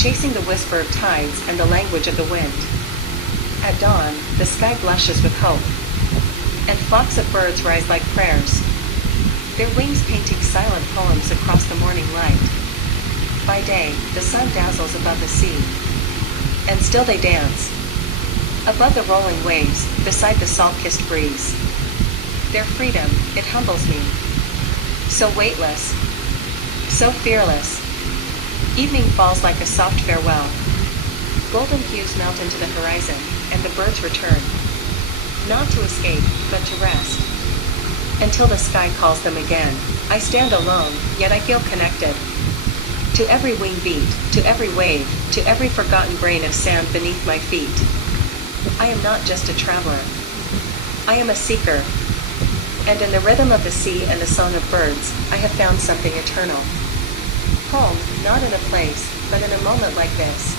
chasing the whisper of tides and the language of the wind. At dawn, the sky blushes with hope, and flocks of birds rise like prayers, their wings painting silent poems across the morning light. By day, the sun dazzles above the sea, and still they dance, above the rolling waves, beside the salt-kissed breeze. Their freedom, it humbles me, so weightless, so fearless. Evening falls like a soft farewell. Golden hues melt into the horizon, and the birds return, not to escape, but to rest. Until the sky calls them again. I stand alone, yet I feel connected. To every wing beat, to every wave, to every forgotten grain of sand beneath my feet. I am not just a traveler. I am a seeker. And in the rhythm of the sea and the song of birds, I have found something eternal. Home, not in a place, but in a moment like this.